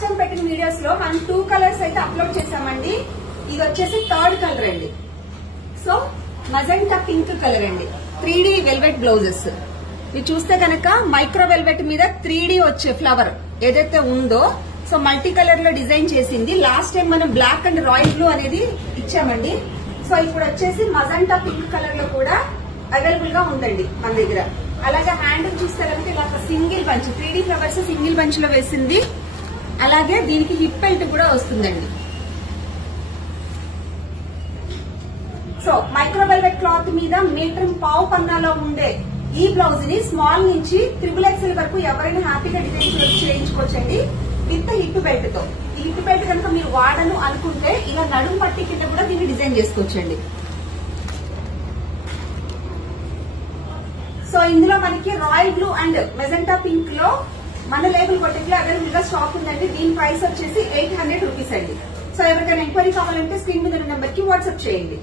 Last time పెట్టిన videos లో మనం 2 కలర్స్ అయితే అప్లోడ్ చేసామండి. ఇది వచ్చేసి 3rd కలర్ అండి. సో మజెంటా పింక్ కలర్ అండి. 3D వెల్వెట్ బ్లౌజెస్ ఇది చూస్తే కనుక మైక్రో వెల్వెట్ మీద 3D వచ్చే ఫ్లవర్ ఏదైతే ఉందో సో మల్టీ కలర్ లో డిజైన్ చేసింది. లాస్ట్ టైం మనం బ్లాక్ అండ్ రాయల్ బ్లూ అనేది ఇచ్చామండి. సో ఇప్పుడు వచ్చేసి మజెంటా పింక్ కలర్ లో కూడా అవైలబుల్ గా ఉందండి మన దగ్గర. అలాగే హ్యాండ్ చూస్తే కనుక ఇలా single bunch 3D flowers single bunch లో వేసింది. అలాగే దీనికి హిప్ బెల్ట్ కూడా వస్తుందండి. సో మైక్రో వెల్వెట్ క్లాత్ మీద మీటర్ పావు పన్నాలో ఉండే ఈ బ్లౌజ్ ని స్మాల్ నుంచి XXL వరకు ఎవరైనా హ్యాపీగా డిజైన్ చేయించుకోవచ్చండి విత్ హిప్ బెల్ట్ తో. ఈ హిప్ బెల్ట్ కనుక మీరు వాడను అనుకుంటే ఇలా నడుము పట్టి కింద కూడా దీన్ని డిజైన్ చేసుకోవచ్చండి. సో ఇందులో మనకి royal blue and magenta pink లో మన లేబుల్ కొట్టేట్లో అవైలబుల్ గా స్టాక్ ఉందండి. దీని ప్రైస్ వచ్చేసి 800 రూపీస్ అండి. సో ఎవరికైనా ఎంక్వైరీ కావాలంటే స్క్రీన్ మీద నెంబర్ కి వాట్సాప్ చేయండి.